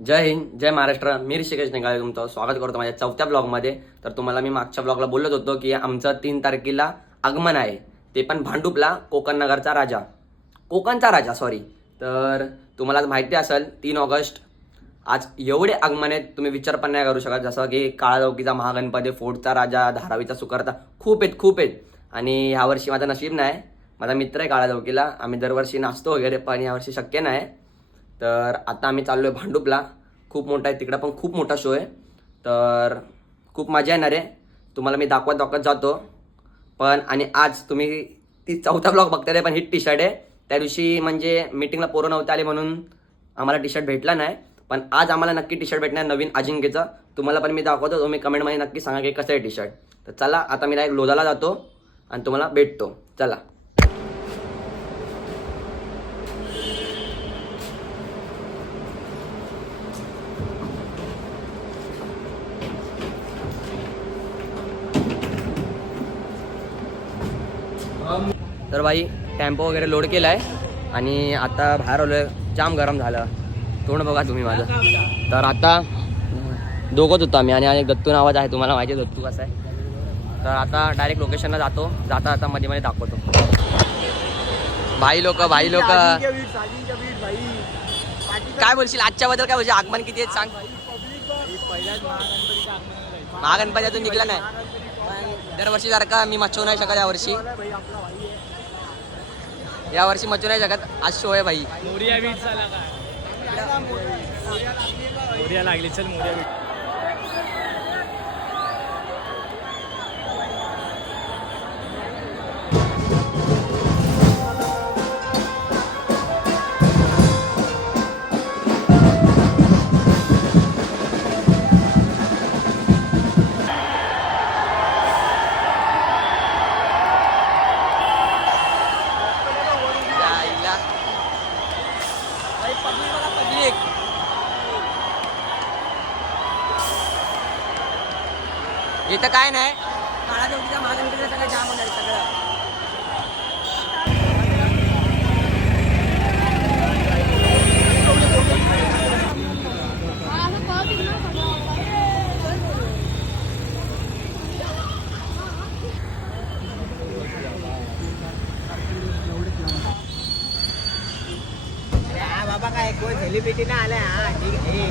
जय हिंद, जय महाराष्ट्र. मी ऋषिकेश निघाले तुमचं स्वागत करतो माझ्या चौथ्या ब्लॉगमध्ये. तर तुम्हाला मी मागच्या ब्लॉगला बोलत होतो की आमचं 3 तारखेला आगमन आहे, ते पण भांडुपला, कोकण नगरचा राजा, कोकणचा राजा सॉरी. तर तुम्हाला माहिती असेल 3 ऑगस्ट आज एवढे आगमन आहेत तुम्ही विचार पण नाही करू शकत. जसं की काळाचौकीचा महागणपती, फोर्टचा राजा, धारावीचा सुकर्ता, खूप आहेत. आणि ह्यावर्षी माझं नशीब नाही, माझा मित्र आहे काळाचौकीला, आम्ही दरवर्षी नाचतो वगैरे, पण यावर्षी शक्य नाही. तर आता आम्ही चाललो आहे भांडुपला, खूप मोठा आहे तिकडं, पण खूप मोठा शो आहे. तर खूप मजा येणार आहे, तुम्हाला मी दाखवत जातो. पण आणि आज तुम्ही ती चौथा ब्लॉग बघताय, पण ही टी शर्ट आहे. त्या दिवशी म्हणजे मीटिंगला पोरं नव्हते आले म्हणून आम्हाला टी शर्ट भेटला नाही, पण आज आम्हाला नक्की टी शर्ट भेटणार नवीन अजिंक्यचं. तुम्हाला पण मी दाखवतो, तुम्ही कमेंटमध्ये नक्की सांगा की कसं आहे टी शर्ट. तर चला आता मी डायरेक्ट लोधाला जातो आणि तुम्हाला भेटतो. चला. तर भाई टेम्पो वगैरे लोड केला आहे आणि आता बाहेर आलो आहे. जाम गरम झालं, तोंड बघा तुम्ही माझं. तर आता दोघंच होतो आम्ही आणि दत्तू नावाच आहे, तुम्हाला माहिती आहे दत्तू कसं आहे. तर आता डायरेक्ट लोकेशनला जाता आता मध्ये दाखवतो. भाई लोक काय बोलशील आजच्याबद्दल, काय बोलशील? आगमन किती आहेत सांग. महागणपती अजून निघला नाही, दरवर्षी सारखा मी मच्छू नाही शकत यावर्षी मच्छू नाही शकत. आज शो आहे भाई. मोर्या लागली, चल मोर्या. इथं काय नाही, काळाचौकीच्या महागणपतीला सगळं जाम होणार आहे सगळं. बाबा काय कोण सेलिब्रिटी ना आलाय. हा ठीक आहे.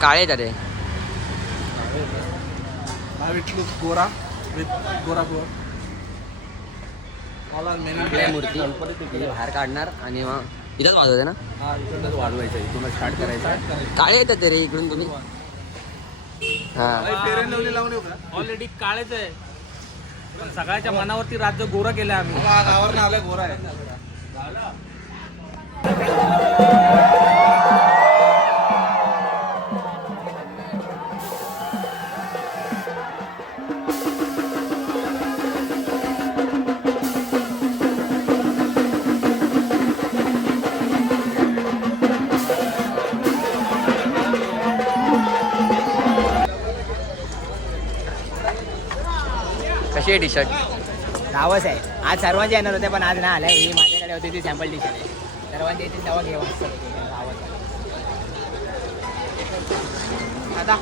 काळे तरे गोरा गोरा मूर्ती बाहेर काढणार आणि मग इथंच वाजवते ना. हा इकडूनच वाढवायचं, इकडूनच स्टार्ट करायचं. काळे येतात ते रे इकडून तुम्ही. हा फेरनवली लावून येऊ का? ऑलरेडी काळेच आहे, पण सगळ्याच्या मनावरती राज्य गोरा केलं आम्ही. गावावर आलं गोरा आहे. कशी आहे टी शर्ट? नावच आहे. आज सर्वांचे येणार होते पण आज नाही आल्या. ही माझ्याकडे होती ती सॅम्पल टी शर्ट आहे. सर्वांचे येतील तेव्हा घेऊ आता.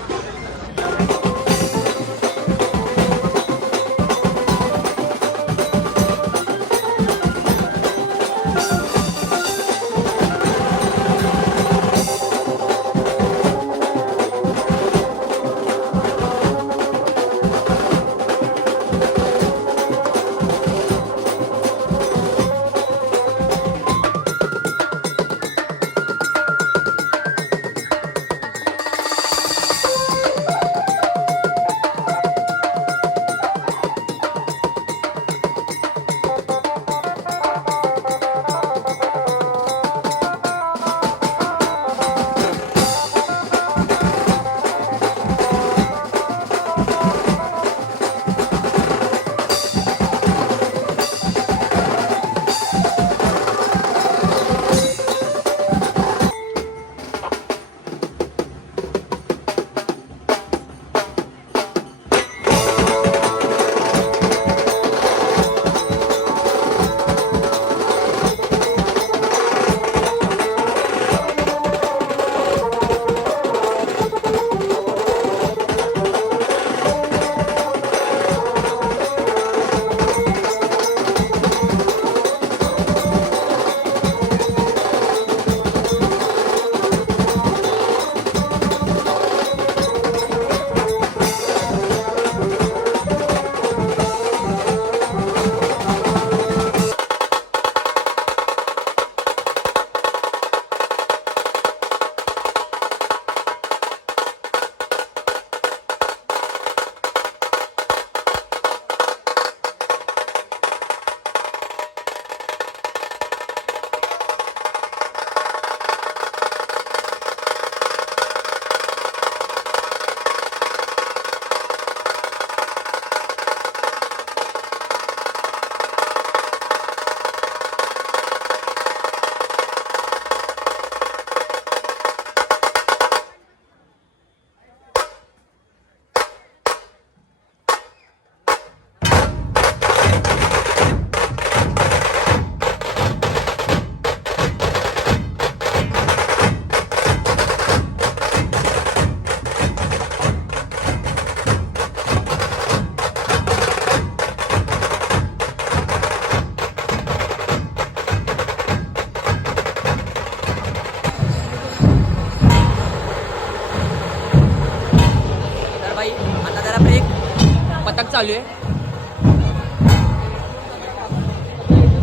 पथक चालू आहे.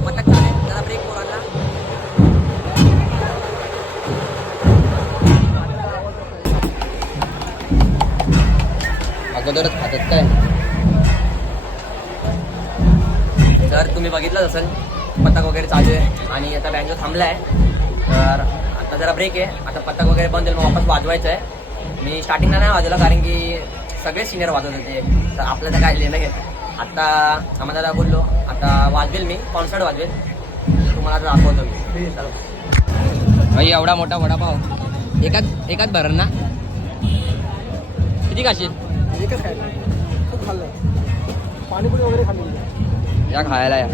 पथक चालू आहे. जरा ब्रेक पोरांना. अगोदरच खातात काय. जर तुम्ही बघितलंच असेल पथक वगैरे चालू आहे आणि आता बँजो थांबला आहे. तर आता जरा ब्रेक आहे. आता पथक वगैरे बंद होईल, मग वापस वाजवायचं आहे. मी स्टार्टिंगला नाही वाजवलं कारण की सगळे सिनियर वाजवत होते, तर आपलं तर काय लिहिलं घेत. आता आम्हाला बोललो आता वाजवेल, मी कॉन्सर्ट वाजवेल, तुम्हाला आता दाखवतो मी. भाई एवढा मोठा वडापाव एकाच भरण ना. किती खाशील? एकच खायला खूप खाल्लं. पाणीपुरी वगैरे खाल्ली या खायला या.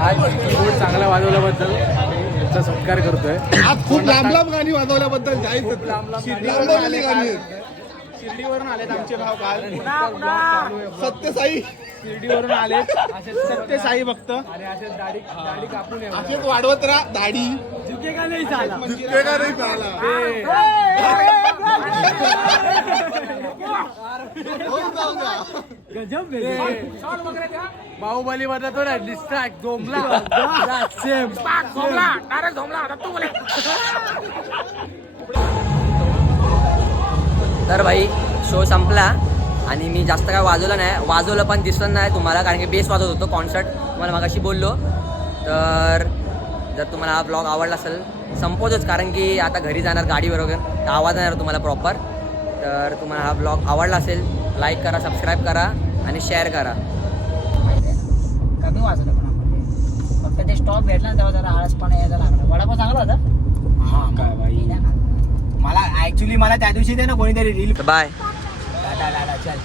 आज कीबोर्ड चांगला वाजवल्याबद्दल यांचा सत्कार करतोय. आज खूप लांब लांब गाणी वाजवल्याबद्दल जाहीर शिर्डीवरून आलेत आमचे भाव काल. सत्यसाई शिर्डीवरून आलेत सत्यसाई भक्त आणि असेच दाढी कापून येऊ. असेच वाढवत राहा दाढी. झुकेगा नाही झाला. झुकेगा नाही झाला. गजब बाहुबली मध्ये तो डिस्ट्रॅक्ट झोंबला सेम झोंबला डायरेक्ट झोंबला. तर भाई शो संपला आणि मी जास्त काय वाजवलं नाही. वाजवलं पण दिसलं नाही तुम्हाला कारण की बेस वाजवत होतो कॉन्सर्ट. तुम्हाला मगाशी बोललो. तर जर तुम्हाला हा ब्लॉग आवडला असेल संपवतोच कारण की आता घरी जाणार गाडीवर वगैरे तर आवाज येणार तुम्हाला प्रॉपर. तर तुम्हाला हा ब्लॉग आवडला असेल लाईक करा, सबस्क्राईब करा आणि शेअर करा. कमी वाजवलं पण आपण फक्त ते स्टॉप भेटला ना तेव्हा जरा आळसपणा यायला लागला. वडापाव चांगला होता. काय बाई. मला ऍक्च्युली मला त्या दिवशी ते ना कोणीतरी रील बाय. चल